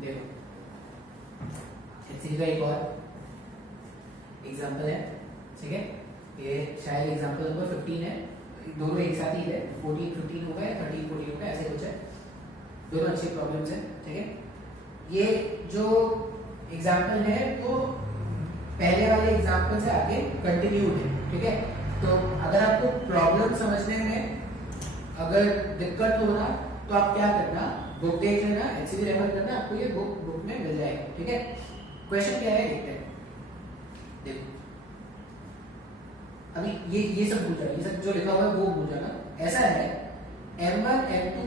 देखो HCG का एक और एग्जांपल है, ठीक है, ये शायद एग्जांपल नंबर 15 है, दोनों एक साथ ही है, 14 15 हो गए, 13 14 हो गए, ऐसे कुछ है, दोनों अच्छी प्रॉब्लम्स हैं, ठीक है। ये जो एग्जांपल है वो पहले वाले एग्जांपल से आगे कंटिन्यूड है, ठीक है। तो अगर आपको प्रॉब्लम समझने में अगर दिक्कत हो ना तो आप क्या करना, बुक देख लेना, HCG रेफर करना, आपको ये बुक में मिल जाएगा, ठीक है। क्वेश्चन क्या है देखते हैं। देखो अभी ये सब भूल जाना, ये सब जो लिखा हुआ है वो भूल जाना। ऐसा है M1 M2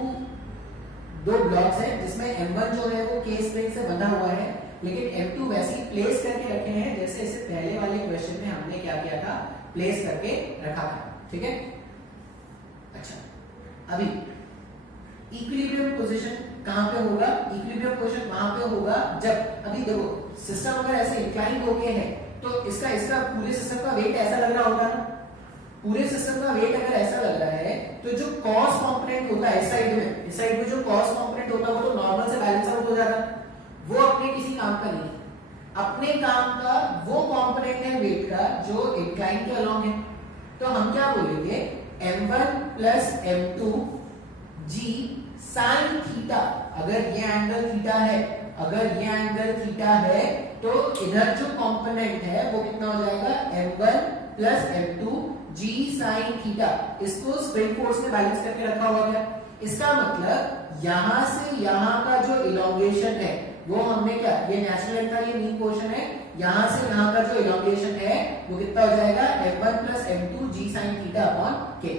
दो ब्लॉक्स हैं जिसमें M1 जो है वो K स्प्रिंग से बंधा हुआ है, लेकिन M2 वैसे ही प्लेस करके रखे हैं जैसे इससे पहले वाले क्वेश्चन में हमने क्या किया था, प्लेस करके रखा था, ठीक है। अच्छा अभी इक्विलिब्रियम पोजीशन कहां पे होगा, इक्विलिब्रियम पोजीशन वहां पे होगा जब, अभी देखो सिस्टम अगर ऐसे इंक्लाइन होके है तो इसका पूरे सिस्टम का वेट ऐसा लग रहा होगा ना, पूरे सिस्टम का वेट अगर ऐसा लग रहा है तो जो कॉस कंपोनेंट होता है इस साइड में जो कॉस कंपोनेंट होता है वो तो नॉर्मल से बैलेंस आउट हो जाता है, वो अपने किसी काम का नहीं, अपने काम का वो कंपोनेंट है वेट का जो इंक्लाइन के अलोंग है। तो हम क्या बोलेंगे, m1 plus m2 g sine theta, अगर ये एंगल थीटा है, अगर ये एंगल थीटा है तो इधर जो कंपोनेंट है वो कितना हो जाएगा, m1 plus m2 g sine theta. इसको स्प्रिंग फोर्स में बैलेंस करके रखा हुआ है। इसका मतलब यहां से यहां का जो इलोंगेशन है वो हमने क्या, ये नेचुरल लेंथ का ये मीन पोर्शन है, यहां से यहां का जो इलोंगेशन है वो कितना हो जाएगा, m1 plus m2 g sin theta upon k।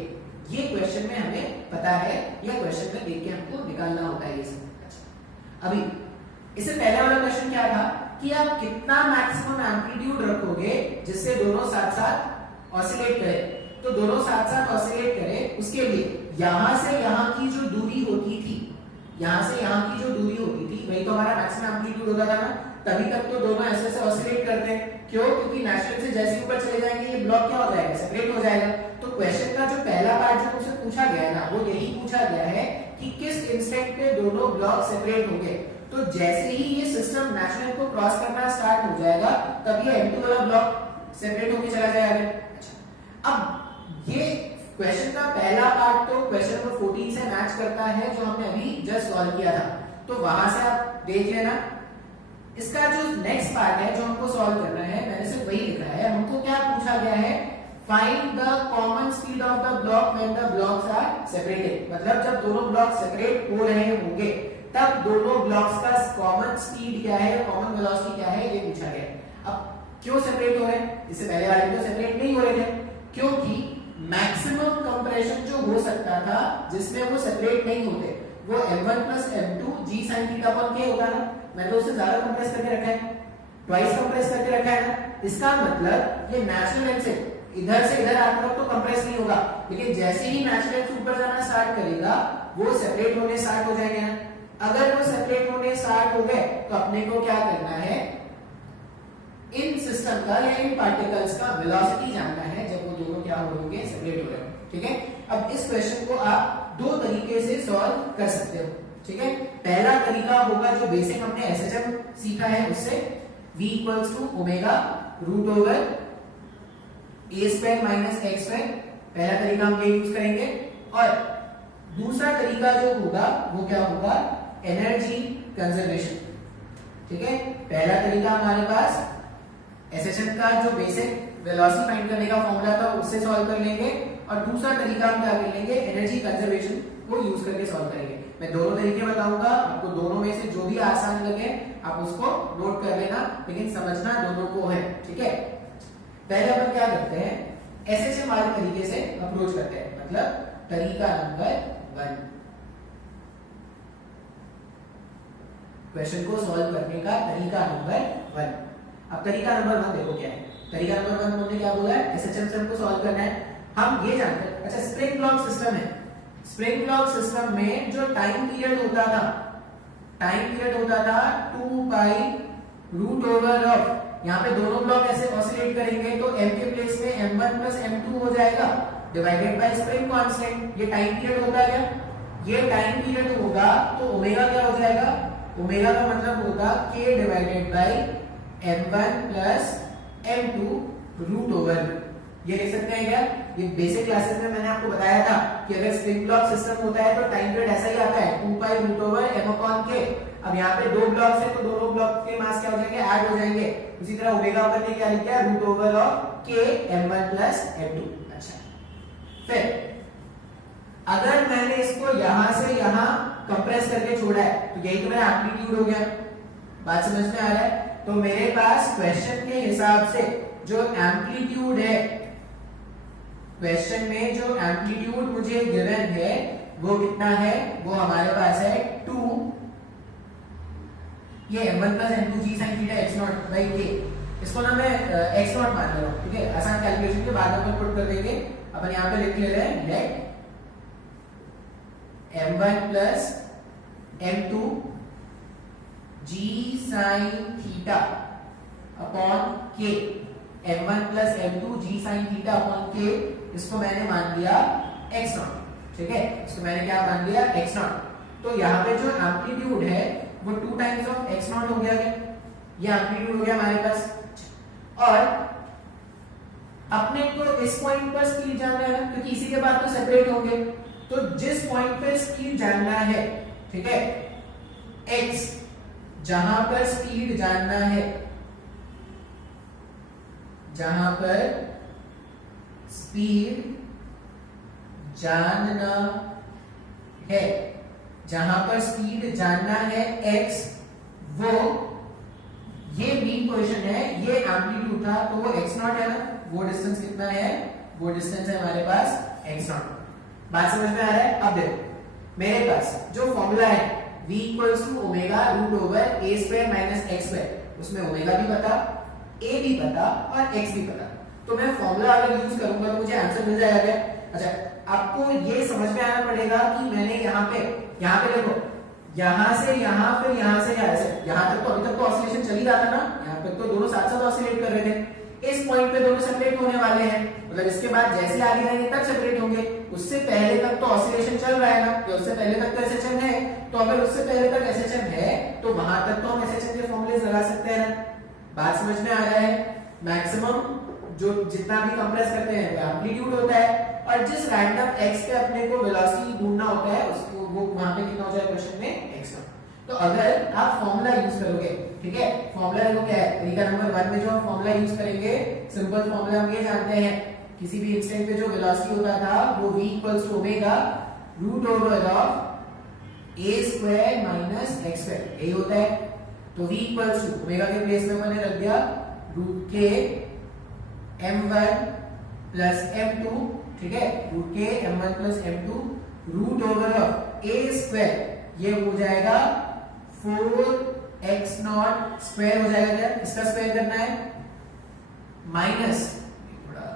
ये क्वेश्चन में हमें पता है, या क्वेश्चन में देख के हमको निकालना होता है ये सब। अच्छा अभी इससे पहले वाला क्वेश्चन क्या था कि आप कितना मैक्सिमम एम्पलीट्यूड रखोगे जिससे दोनों साथ साथ ऑसिलेट करें। तो दोनों साथ साथ ऑसिलेट करें उसके लिए यहां से यहां की जो दूरी होती थी, यहां से यहां की जो दूरी होती थी वही तो हमारा मैक्सिमम एम्पलीट्यूड होता था ना, तभी तक तो दोनों ऐसे ऐसे ऑसिलेट करते हैं। क्यों, क्योंकि नेचुरल से जैसे ऊपर चले जाएंगे ये ब्लॉक क्या हो जाएगा, सेपरेट हो जाएगा। तो क्वेश्चन का जो पहला पार्ट जो मुझसे पूछा गया है ना वो यही पूछा गया है कि किस इंस्टेंट पे दोनों ब्लॉक सेपरेट होंगे। तो जैसे ही ये सिस्टम नेचुरल को क्रॉस करना स्टार्ट हो जाएगा तब ये M2 वाला ब्लॉक सेपरेट होके चला जाएगा। अच्छा अब ये क्वेश्चन का पहला पार्ट तो क्वेश्चन नंबर 14 से मैच करता है जो हमने अभी जस्ट सॉल्व किया था, तो वहां से आप देख लेना। इसका जो नेक्स्ट पार्ट है जो हमको सॉल्व करना है, मैंने सिर्फ वही लिखा है। हमको क्या पूछा गया है, find the common speed of the block when the blocks are separated. मतलब जब दोनों ब्लॉक सेपरेट हो रहे होंगे तब दोनों ब्लॉक्स का कॉमन स्पीड क्या है, कॉमन वेलोसिटी क्या है, ये पूछा गया। अब क्यों सेपरेट हो रहे हैं, इससे पहले वाले में तो सेपरेट नहीं हो रहे थे, क्योंकि मैक्सिमम कंप्रेशन जो हो सकता था जिसमें वो सेपरेट नहीं होते वो m1 plus m2 g sin theta upon k होगा ना। मैंने तो उससे ज्यादा कंप्रेस करके रखा है, ट्वाइस कंप्रेस करके रखा है ना। इसका मतलब ये नेचुरल लेंथ से इधर आकर तो कंप्रेस नहीं होगा, लेकिन जैसे ही नेचुरल लेंथ ऊपर जाना स्टार्ट करेगा वो सेपरेट होने स्टार्ट हो जाएंगे ना। अगर वो सेपरेट होने स्टार्ट हो गए तो अपने को क्या करना है, इन सिस्टम का या इन पार्टिकल्स का वेलोसिटी जानना है जब वो दोनों क्या हो रहे हैं, सेपरेट हो रहे हैं, ठीक है। अब इस क्वेश्चन को आप दो तरीके से सॉल्व कर सकते हो, ठीक है। पहला तरीका होगा जो बेसिक हमने SHM सीखा है उससे, v equals to omega root over a square minus x square, पहला तरीका हम ये यूज करेंगे। और दूसरा तरीका जो होगा वो क्या होगा, एनर्जी कंजर्वेशन, ठीक है। पहला तरीका हमारे पास SHM का जो बेसिक वेलोसिटी फाइंड करने का फॉर्मूला था उससे सॉल्व कर लेंगे, और दूसरा तरीका हम क्या कर लेंगे, एनर्जी कंजर्वेशन को यूज करके सॉल्व करेंगे। मैं दोनों तरीके बताऊंगा, आपको दोनों में से जो भी आसान लगे आप उसको नोट कर लेना, लेकिन समझना दोनों को है, ठीक है। पहले अपन क्या करते हैं, SHM वाले तरीके से अप्रोच करते हैं, मतलब तरीका नंबर 1, क्वेश्चन को सॉल्व करने का तरीका नंबर 1। अब तरीका नंबर 1 देखो क्या है। तरीका नंबर 1 हमने क्या बोला है, SHM से हमको सॉल्व करना है। हम ये जानते हैं, अच्छा स्प्रिंग ब्लॉक सिस्टम है, स्प्रिंग ब्लॉक सिस्टम में जो टाइम पीरियड होता था, टाइम पीरियड होता था 2 पाई रूट ओवर ऑफ, यहाँ पे दोनों ब्लॉक ऐसे ऑसिलेट करेंगे तो m के प्लेस में m1 प्लस m2 हो जाएगा डिवाइडेड बाय स्प्रिंग कांस्टेंट। ये टाइम पीरियड होता है, ये टाइम पीरियड होगा तो ओमेगा क्या हो जाएगा, ओमेगा का मतलब होगा k divided by m1 plus m2 root over. ये लिख सकते हैं क्या? ये बेसिक क्लासेस में मैंने आपको बताया था कि अगर स्प्रिंग ब्लॉक सिस्टम होता है तो टाइम पीरियड ऐसा ही आता है 2 pi root over m upon k। अब यहाँ पे दो ब्लॉक्स है तो दोनों ब्लॉक के मास क्या हो जाएंगे? ऐड हो जाएंगे। उसी तरह ओमेगा पर क्या लिख दिया? Root over of k m1 plus m2। अच्छा, फिर अगर मैंने इसको यहां से यहां कंप्रेस करके छोड़ा है तो यही तो मेरा एम्पलीट्यूड हो गया। बात समझ में आ रहा है? तो मेरे पास क्वेश्चन के हिसाब से जो एम्पलीट्यूड है, क्वेश्चन में जो एम्पलीट्यूड मुझे गिवन है वो कितना है? वो हमारे पास है 2, ये m1 plus m2 g sin theta x not by k। इसको ना मैं x नॉट मान ले रहा हूं, ठीक है? आसान कैलकुलेशन के बाद अपन पुट कर देंगे। अपन यहां पे लिख ले रहे हैं let m1 plus m2 g sin theta upon k, m1 plus m2 g sin theta upon k, इसको मैंने मान लिया x नॉट, ठीक है? इसको मैंने क्या मान लिया? x not. तो यहाँ पे जो एम्पलीट्यूड है वो 2 टाइम्स ऑफ x नॉट हो गया। ये एम्पलीट्यूड हो गया हमारे पास। और अपने को इस पॉइंट पर स्पीड जानना है ना, क्योंकि इसी के बाद तो सेपरेट होंगे। तो जिस पॉइंट पे स्पीड जानना है, ठीक है, x, जहां पर स्पीड जानना है, जहां पर स्पीड जानना है, जहां पर स्पीड जानना है x, वो ये मीन पोजीशन है, ये एम्पलीट्यूड था, तो वो x नॉट है ना। वो डिस्टेंस कितना है? वो डिस्टेंस है हमारे पास x नॉट। बात समझ में आ रहा है? अब देखो मेरे पास जो फॉर्मूला है v equals to omega root over a square minus x square, उसमें ओमेगा भी पता, a भी पता और x भी पता। तो मैं फॉर्मूला अगर यूज करूंगा तो मुझे आंसर मिल जाएगा क्या? अच्छा, आपको ये समझ में आना पड़ेगा कि मैंने यहाँ पे देखो, यहां से यहां, फिर यहां से यहां तक, तो अभी तक तो ऑसिलेशन चल ही रहा था ना, यहाँ तक तो दोनों साथ साथ ऑसिलेट कर रहे थे। इस पॉइंट पे दोनों सेपरेट होने वाले हैं, मतलब इसके बाद जैसे आगे जाएंगे तब सेपरेट होंगे। उससे पहले तक तो ऑसिलेशन चल रहा है ना, या उससे पहले तक तो एसएचएम है। तो अगर उससे पहले तक एसएचएम है तो वहां तक तो हम एसएचएम के फॉर्मूलेस लगा सकते हैं ना। बात समझ में आ रहा है? मैक्सिमम जो जितना भी कंप्रेस करते हैं वो एम्पलीट्यूड होता है, और जिस रैंडम x पे अपने को वेलोसिटी ढूंढना होता है उसको वो वहां पे कितना हो जाए क्वेश्चन में? x not. तो अगर आप फॉर्मूला यूज करोगे, ठीक है, फॉर्मूला देखो क्या है, तरीका नंबर 1 में जो हम फॉर्मूला यूज करेंगे, सिंपल फॉर्मूला हम ये जानते हैं, किसी भी इंस्टेंट पे जो वेलोसिटी होता था वो v equals to omega root over of a square minus x square, यही होता है। तो v इक्वल्स टू ओमेगा के प्लेस में मैंने रख दिया रूट के m1 प्लस m2, ठीक है, रूट के m1 plus m2 root over of a square, ये हो जाएगा 4x नॉट स्क्वायर हो जाएगा। क्या इसका स्क्वायर करना है? माइनस, थोड़ा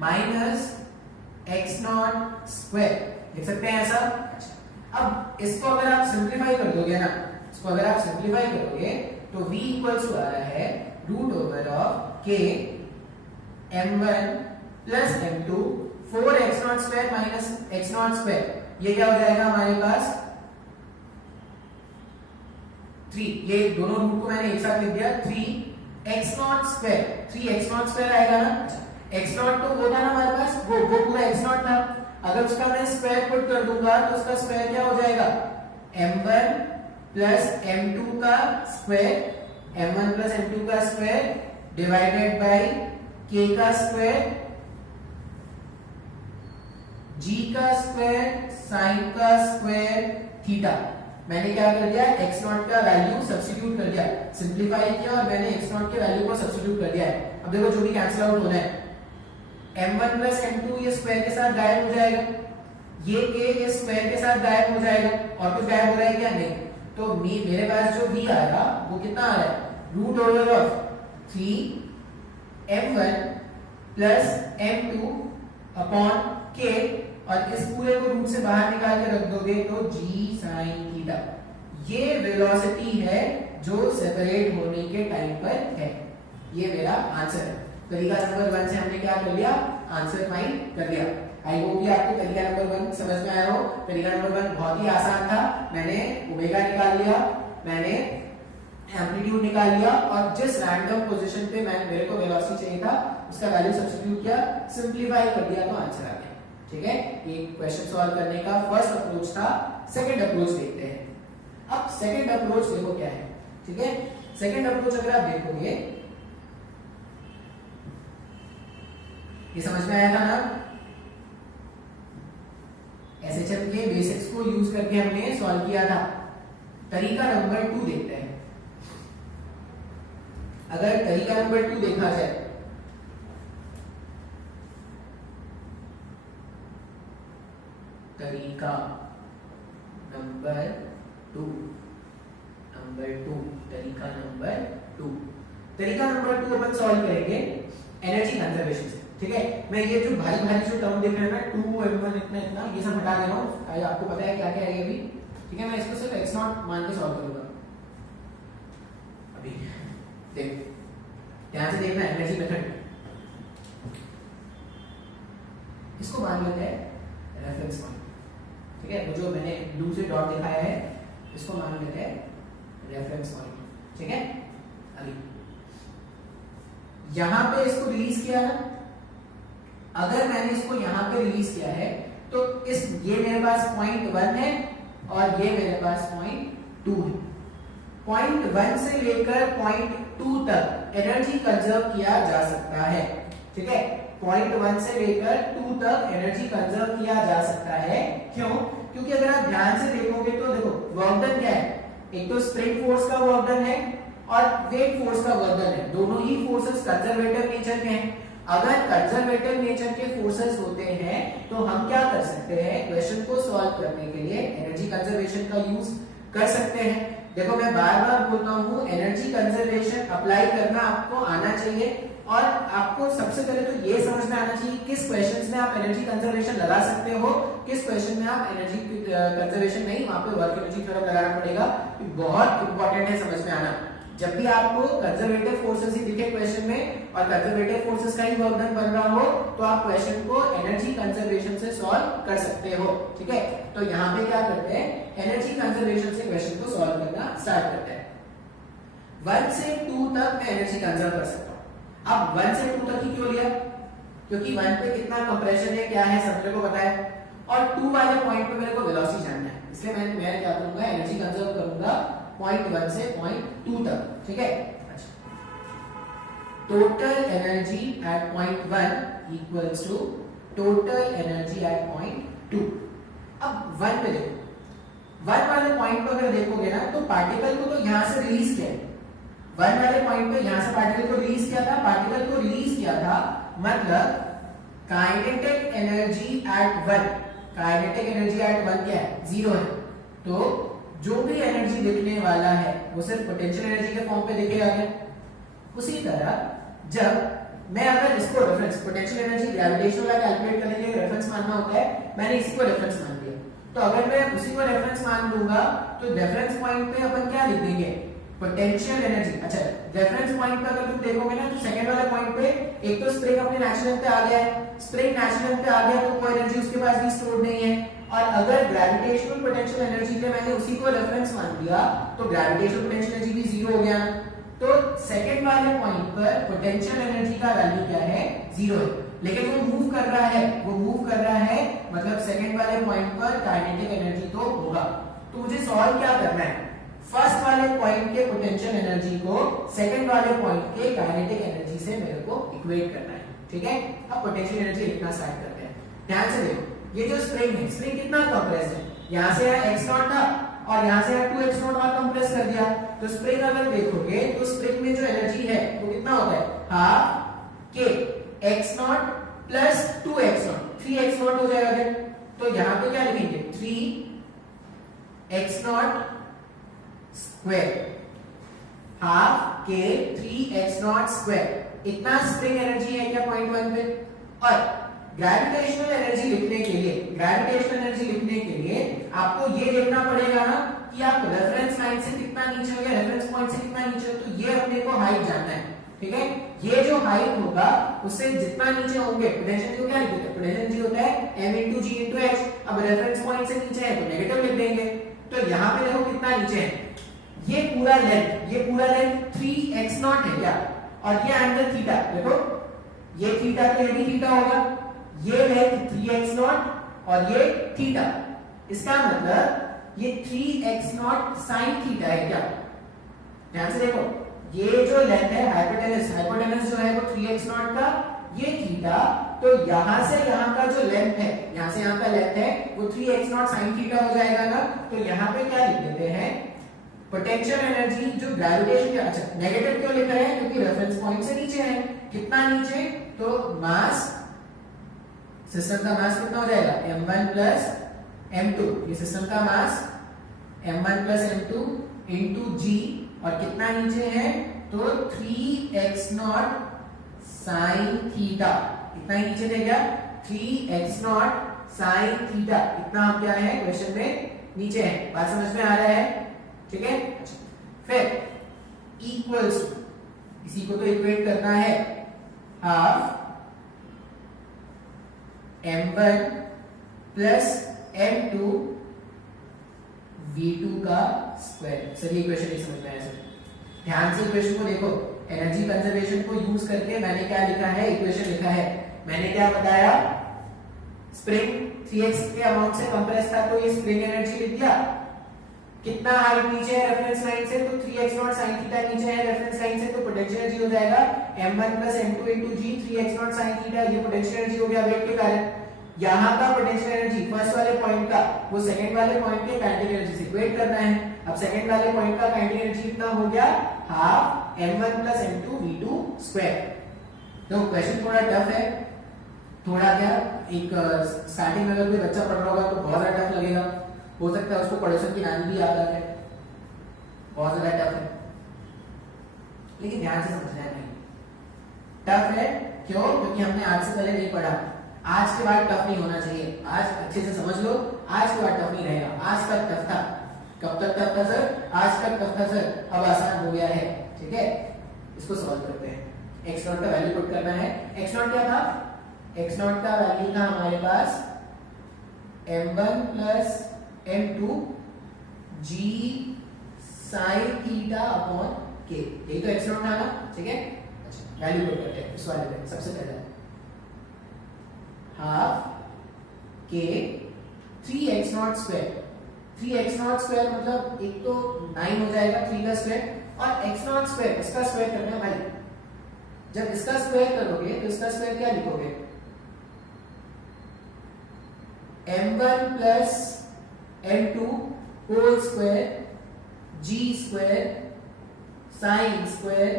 माइनस x नॉट स्क्वायर लिख सकते हैं ऐसा। अब इसको अगर आप सिंप्लीफाई कर दोगे ना, इसको अगर आप सिंप्लीफाई करोगे तो v इक्वल्स टू आ रहा है root over of k m1 plus m2 4x nought square minus x nought square, ये क्या हो जाएगा हमारे पास 3। ये दोनों रूट को मैंने एक साथ लिख दिया, 3x not square, 3x not square आएगा ना। x नॉट तो वो था ना हमारे पास, वो पूरा x नॉट था। अगर उसका मैं स्क्वायर पुट कर दूंगा तो उसका स्क्वायर क्या हो जाएगा? m1 प्लस m2 का स्क्वायर, m1 प्लस m2 का स्क्वायर डिवाइडेड बाय k का स्क्वायर, g का स्क्वायर, sin का स्क्वायर, थीटा। मैंने क्या कर दिया? x नॉट का वैल्यू सब्स्टिट्यूट कर दिया, सिंप्लीफाई किया और मैंने x नॉट के वैल्यू को सब्स्टिट्यूट कर दिया है। अब देखो जो भी कैंसिल आउट होना है, m1 प्लस m2 ये स्क्वायर के साथ गायब हो जाएगा, ये k ये स्क्वायर के साथ गायब हो जाएगा, और कुछ गायब हो रहा है क्या? नहीं। तो मेरे पास जो v आएगा वो कितना आ रहा है? Root over of 3m1 plus m2 upon k, और इस पूरे को रूट से बाहर निकाल के रख दोगे तो g sin थीटा। ये वेलोसिटी है जो सेपरेट होने के टाइम पर है। ये मेरा आंसर है। तरीका नंबर 1 से हमने क्या कर लिया? आंसर फाइंड कर लिया। आई होप कि आपको तरीका नंबर 1 समझ में आया हो। तरीका नंबर 1 बहुत ही आसान था। मैंने ओमेगा निकाल लिया, मैंने एम्पलीट्यूड निकाल लिया और जिस रैंडम पोजीशन पे मेरे को वेलोसिटी चाहिए था उसका वैल्यू सब्स्टिट्यूट किया, सिंपलीफाई कर दिया तो आंसर आ गया। ठीक है, ये क्वेश्चन सॉल्व करने का फर्स्ट अप्रोच था। सेकंड अप्रोच देखते हैं। अब सेकंड अप्रोच देखो क्या है। ठीक है, सेकंड अप्रोच अगर आप देखोगे, ये समझ में आया था ना, एसएचएम के बेसिक्स को यूज करके हमने सॉल्व किया था। तरीका नंबर 2 देखते हैं। अगर तरीका नंबर 2 देखा जाए, तरीका नंबर 2, तरीका नंबर 2 अपन सॉल्व करेंगे एनर्जी कंजर्वेशन से। ठीक है, मैं ये जो भारी भारी जो टर्म देख रहे हैं ना 2 m1 इतना इतना, ये सब हटा दे रहा हूं। आपको पता है क्या क्या है ये भी। ठीक है, मैं इसको सिर्फ x0 मान के सॉल्व करूंगा। अभी देख, ध्यान से देखना एनर्जी मेथड। इसको मान लेते हैं रेफरेंस पॉइंट। ठीक है, वो जो मैंने ब्लू से डॉट दिखाया है इसको मान लेते हैं रेफरेंस पॉइंट। ठीक है, अभी यहां पे इसको रिलीज किया है। अगर मैंने इसको यहां पे रिलीज किया है तो ये मेरे पास पॉइंट 1 है और ये मेरे पास पॉइंट 2 है। पॉइंट 1 से लेकर पॉइंट 2 तक एनर्जी कंजर्व किया जा सकता है। ठीक है, पॉइंट 1 से लेकर 2 तक एनर्जी कंजर्व किया जा सकता है। क्यों? क्योंकि अगर आप ध्यान से देखोगे तो देखो वर्क डन क्या है, एक तो स्प्रिंग फोर्स का वर्क डन है और वेट फोर्स का वर्क डन है। दोनों ही फोर्सेस कंजर्वेटिव नेचर के हैं। अगर कंजर्वेटिव नेचर के फोर्सेस होते हैं तो हम क्या कर सकते हैं, क्वेश्चन को सॉल्व करने के लिए एनर्जी कंजर्वेशन का यूज कर सकते हैं। देखो मैं बार बार बोलता हूं, एनर्जी कंजर्वेशन अप्लाई करना आपको आना चाहिए और आपको सबसे पहले तो ये समझ में आना चाहिए किस क्वेश्चंस में आप एनर्जी कंजर्वेशन लगा सकते हो, किस क्वेश्चन में आप एनर्जी कंजर्वेशन नहीं, वहां पे वर्क एनर्जी थ्योरम लगाना पड़ेगा। बहुत इंपॉर्टेंट है समझ में आना। जब भी आपको कंजर्वेटिव फोर्सेस ही दिखे क्वेश्चन में और कंजर्वेटिव फोर्सेस का ही वर्क डन बन रहा हो तो आप क्वेश्चन को एनर्जी कंजर्वेशन से सॉल्व कर सकते हो। ठीक है, तो यहाँ पे क्या करते हैं, एनर्जी कंजर्वेशन से क्वेश्चन को सॉल्व करना स्टार्ट करते हैं। 1 से 2 तक मैं एनर्जी कंजर्व कर सकता हूं। अब 1 से 2 तक ही क्यों लिया, क्योंकि 1 पे कितना कंप्रेशन है, क्या है, सब मेरे को पता है और 2 वाले पॉइंट पे मेरे को वेलोसिटी जानना है। इसलिए मैं क्या करूंगा, एनर्जी कंजर्व करूंगा पॉइंट 1 से पॉइंट 2 तक। ठीक है, अच्छा, total energy at point 1 equals to total energy at point 2। अब 1 पे देखो, 1 वाले पॉइंट पर अगर देखोगे ना तो पार्टिकल को तो यहां से रिलीज किया है। 1 वाले पॉइंट पे यहां से पार्टिकल को रिलीज किया था, पार्टिकल को रिलीज किया था मतलब kinetic energy at 1, kinetic energy at 1 क्या है, 0 है। तो जो भी एनर्जी दिखने वाला है वो सिर्फ पोटेंशियल एनर्जी के फॉर्म पे दिखेगा। उसी तरह जब मैं अगर इसको रेफरेंस, पोटेंशियल एनर्जी ग्रेविटेशन वाला कैलकुलेट करने के लिए रेफरेंस मानना होता है, मैंने इसी को रेफरेंस मान लिया। तो अगर मैं उसी को रेफरेंस मान लूंगा तो रेफरेंस पॉइंट पे अपन क्या लिख देंगे, पोटेंशियल एनर्जी। अच्छा, रेफरेंस पॉइंट पे अगर तुम देखोगे ना तो सेकंड वाले पॉइंट पे एक तो स्प्रिंग अपने नेचुरल पे आ गया है, स्प्रिंग नेचुरल पे आ गया तो कोई एनर्जी उसके पास भी स्टोर्ड नहीं है। और अगर ग्रेविटेशनल पोटेंशियल एनर्जी पे मैंने उसी को रेफरेंस मान लिया तो ग्रेविटेशनल पोटेंशियल एनर्जी भी 0 हो गया। तो सेकंड वाले पॉइंट पर पोटेंशियल एनर्जी का वैल्यू क्या है, 0 है, लेकिन वो मूव कर रहा है, मतलब सेकंड वाले पॉइंट पर काइनेटिक एनर्जी तो होगा। तो मुझे सॉल्व क्या करना है, फर्स्ट वाले पॉइंट के पोटेंशियल एनर्जी को सेकंड वाले पॉइंट के काइनेटिक एनर्जी से मेरे को इक्वेट करना है। ठीक है, अब पोटेंशियल एनर्जी लिखना स्टार्ट करते हैं। ध्यान से देखो, ये जो स्प्रिंग है, स्प्रिंग कितना कंप्रेस्ड है, यहां से यहां x0 था और यहां से यहां 2x0 और कंप्रेस कर दिया। तो स्प्रिंग अगर देखोगे तो स्प्रिंग में जो एनर्जी है वो कितना होता है, half k x0 plus 2x0, 3x0 हो जाएगा। तो यहां पे क्या लिखेंगे, 3x0 square, half k 3x0 square. इतना स्प्रिंग एनर्जी है क्या पॉइंट 1 पे। और ग्रेविटेशनल एनर्जी लिखने के लिए आपको ये देखना पड़ेगा ना कि आप रेफरेंस लाइन से कितना नीचे हो या रेफरेंस पॉइंट से कितना नीचे हो। तो ये अपने को हाइट जानना है। ठीक है। ये जो हाइट होगा उससे जितना नीचे होंगे पोटेंशियल जी को क्या लिख देते हैं, पोटेंशियल जी होता है m इंटू जी इंटू h। अब रेफरेंस पॉइंट से नीचे है तो नेगेटिव लिख देंगे। तो यहाँ पे देखो कितना नीचे है, ये पूरा लेंथ 3x नॉट है क्या, और ये एंगल थीटा, देखो ये थीटा तो ये भी थीटा होगा, ये लेंथ 3x नॉट और ये थीटा, इसका मतलब ये 3x नॉट साइन थीटा है क्या। ध्यान से देखो, ये जो लेंथ है हाइपोटेनस जो है वो 3x नॉट का, ये थीटा, तो यहां से यहां का जो लेंथ है, यहां से यहां का लेंथ है वो 3x नॉट साइन थीटा हो जाएगा ना। तो यहां पे क्या लिख देते हैं, पोटेंशियल एनर्जी जो ग्रेविटेशन के, अच्छा नेगेटिव क्यों लिख रहे हैं, क्योंकि रेफरेंस पॉइंट से नीचे है। कितना नीचे, तो मास, सिस्टम का मास कितना हो जाएगा m1 प्लस m2, ये सिस्टम का मास m1 plus m2 into g, और कितना नीचे है तो 3x नॉट साइन थीटा, इतना ही नीचे दे गया 3x नॉट साइन थीटा, इतना हम क्या है क्वेश्चन में नीचे है। बात समझ में आ रहा है, ठीक है। फिर इक्वल्स, इसी को तो इक्वेट करना है, half m1 plus m2 v2 का स्क्वायर। सर ये इक्वेशन नहीं समझ में आया सर, ध्यान से इक्वेशन को देखो। एनर्जी कंजर्वेशन को यूज करके मैंने क्या लिखा है, इक्वेशन लिखा है। मैंने क्या बताया, स्प्रिंग 3x के अमाउंट से कंप्रेस था तो ये स्प्रिंग एनर्जी लिख दिया। कितना हाइट नीचे है रेफरेंस लाइन से, तो 3x नॉट साइन थीटा नीचे है रेफरेंस लाइन से, तो पोटेंशियल एनर्जी हो जाएगा m1 plus m2 into g, 3x not sign theta, ये पोटेंशियल एनर्जी हो गया वेट के कारण। यहाँ का पोटेंशियल एनर्जी फर्स्ट वाले पॉइंट का वो सेकंड वाले पॉइंट के काइनेटिक एनर्जी से इक्वेट करना है। अब सेकंड वाले पॉइंट का काइनेटिक एनर्जी कितना हो गया, half m1 plus m2 v2 square. तो क्वेश्चन थोड़ा टफ है, थोड़ा क्या, एक स्टार्टिंग में अगर कोई बच्चा पढ़ रहा होगा तो बहुत ज्यादा टफ लगेगा, हो सकता है उसको पड़ोसन की नानी भी याद आ जाए, बहुत ज्यादा टफ है, लेकिन ध्यान से समझना है। नहीं टफ है क्यों, क्योंकि हमने आज से पहले नहीं पढ़ा। आज के बाद टफ नहीं होना चाहिए, आज अच्छे से समझ लो, आज के बाद टफ नहीं रहेगा। आज तक टफ था, कब तक टफ था सर, आज तक टफ था सर, अब आसान हो गया है, ठीक है। इसको सॉल्व करते हैं। x नॉट का वैल्यू पुट करना है। x नॉट क्या था, x नॉट का वैल्यू था हमारे पास m1 plus m2 g sine theta upon k, यही तो x नॉट था ना, ठीक है। अच्छा वैल्यू पुट करते हैं इस वाले में। सबसे पहले half k 3x not square, 3x not square मतलब एक तो 9 हो जाएगा 3 का स्क्वायर, और x नॉट स्क्वायर इसका स्क्वायर करना है भाई। जब इसका स्क्वायर करोगे तो इसका स्क्वायर क्या लिखोगे, m1 plus m2 whole square g square sine square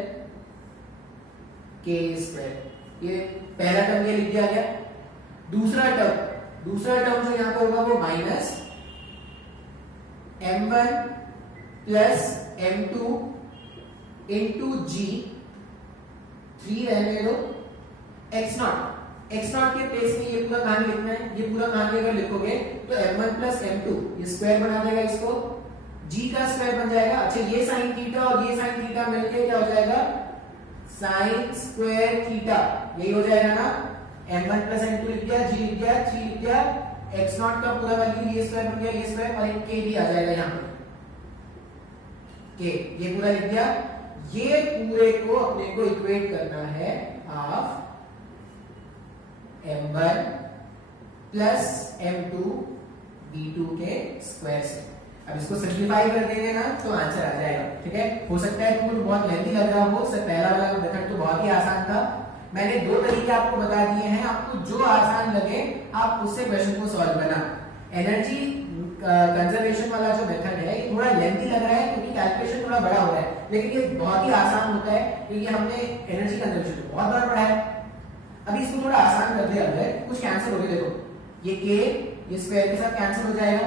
k square. ये पहला टर्म ये लिख दिया गया। दूसरा टर्म जो यहां पर होगा वो minus m1 plus m2 into g, 3 रहने दो, x नॉट के प्लेस में ये पूरा कहानी लिखना है। ये पूरा कहानी अगर लिखोगे तो m1 प्लस m2 ये स्क्वायर बना देगा, इसको g का स्क्वायर बन जाएगा। अच्छा ये साइन थीटा और ये साइन थीटा मिलके क्या हो जाएगा, साइन स्क्वायर थीटा, यही हो जाएगा ना। m1 प्लस m2 लिख दिया, g लिख दिया, 3 लिख दिया, x नॉट का पूरा वैल्यू ये स्क्वायर बन गया, ये स्क्वायर, और एक k भी आ जाएगा यहाँ पे, k ये पूरा लिख दिया। ये पूरे को अपने को इक्वेट करना है half m1 plus m2 v2 के स्क्वायर से। अब इसको सिंप्लीफाई कर देंगे ना तो आंसर आ जाएगा, ठीक है। हो सकता है तुमको बहुत लेंथी लग रहा हो, सर पहला वाला मेथड तो बहुत ही आसान था। मैंने 2 तरीके आपको बता दिए हैं, आपको जो आसान लगे आप उससे क्वेश्चन को सॉल्व करना। एनर्जी कंजर्वेशन वाला जो मेथड है ये थोड़ा लेंथी लग रहा है क्योंकि कैलकुलेशन थोड़ा बड़ा हो रहा है, लेकिन ये बहुत ही आसान होता है क्योंकि हमने एनर्जी कंजर्वेशन को बहुत बार पढ़ा है। अभी इसको थोड़ा आसान कर दिया है, कुछ कैंसिल हो गया, देखो ये k ये स्क्वायर के साथ कैंसिल हो जाएगा।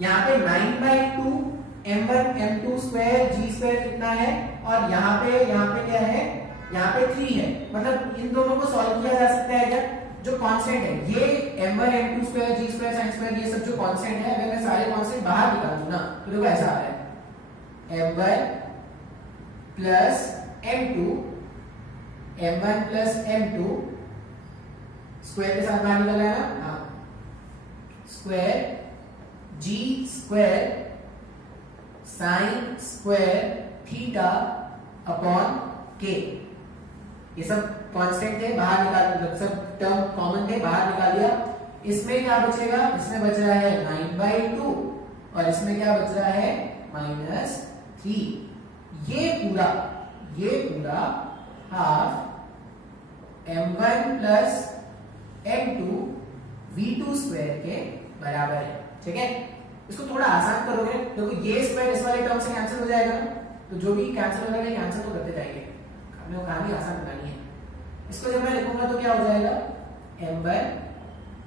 यहाँ पे 9/2 m1 m2 square g square कितना है, और यहाँ पे क्या है, यहाँ पे 3 है, मतलब इन दोनों को सॉल्व किया जा सकता है क्या, जो कांस्टेंट है ये m1 m2 square g square sin square ये सब जो कांस्टेंट है, अगर मैं सारे कांस्टेंट बाहर निकाल दूं ना तो देखो ऐसा आ रहा है m1 plus m2 m1 plus m2 square के साथ बाहर निकल रहा है ना, square g square sine square theta upon k। ये सब कांस्टेंट थे, बाहर निकाल, सब टर्म कॉमन थे, बाहर निकाल दिया। इसमें क्या बचेगा, इसमें बच रहा है 9/2 और इसमें क्या बच रहा है -3। ये पूरा half m1 plus m2 v2 square के बराबर है। ठीक है, इसको थोड़ा आसान करोगे, देखो ये स्क्वायर इस वाले टर्म से कैंसिल हो जाएगा, तो जो भी कैंसिल होगा नहीं कैंसिल तो करते जाएंगे, हमने वो कहानी आसान बनानी है। इसको जब मैं लिखूंगा तो क्या हो जाएगा, m1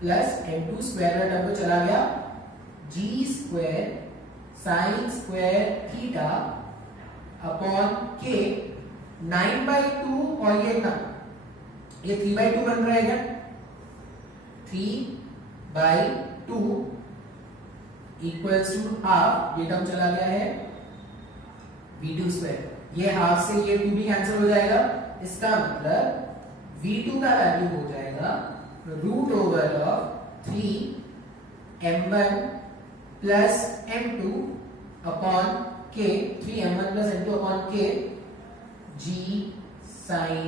प्लस m2 स्क्वायर का टर्म तो चला गया, g square sine square theta upon k 9/2 और ये इतना, ये 3/2 बन रहा है क्या, 3/2 इक्वल्स टू हाफ, ये टर्म चला गया है v2 स्क्वायर, ये हाफ से ये 2 भी कैंसिल हो जाएगा, इसका मतलब v2 का वैल्यू हो जाएगा root over of 3m1 plus m2 upon k, 3m1 plus m2 upon k g sine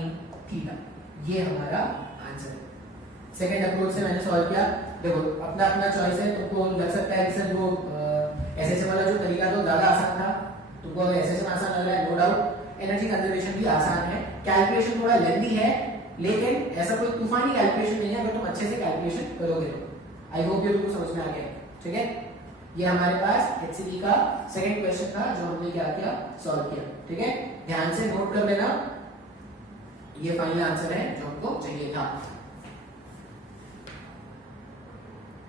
theta. ये हमारा आंसर है। सेकंड अप्रोच से मैंने सॉल्व किया, देखो अपना अपना चॉइस है, तुमको लग सकता है कि सर वो एसएसए वाला जो तरीका तो ज्यादा आसान था, तुमको अगर एसएसए में आसान लग रहा है नो डाउट एनर्जी कंजर्वेशन भी आसान है, कैलकुलेशन थोड़ा लेंथी है, लेकिन ऐसा कोई तूफानी कैलकुलेशन नहीं है अगर तुम अच्छे से कैलकुलेशन करोगे तो। आई होप ये तुमको समझ में आ गया। ठीक है, ये हमारे पास एचसीबी का सेकंड क्वेश्चन था जो हमने क्या किया, सॉल्व किया। ठीक है, ध्यान से नोट कर लेना, ये फाइनल आंसर है जो हमको चाहिए था।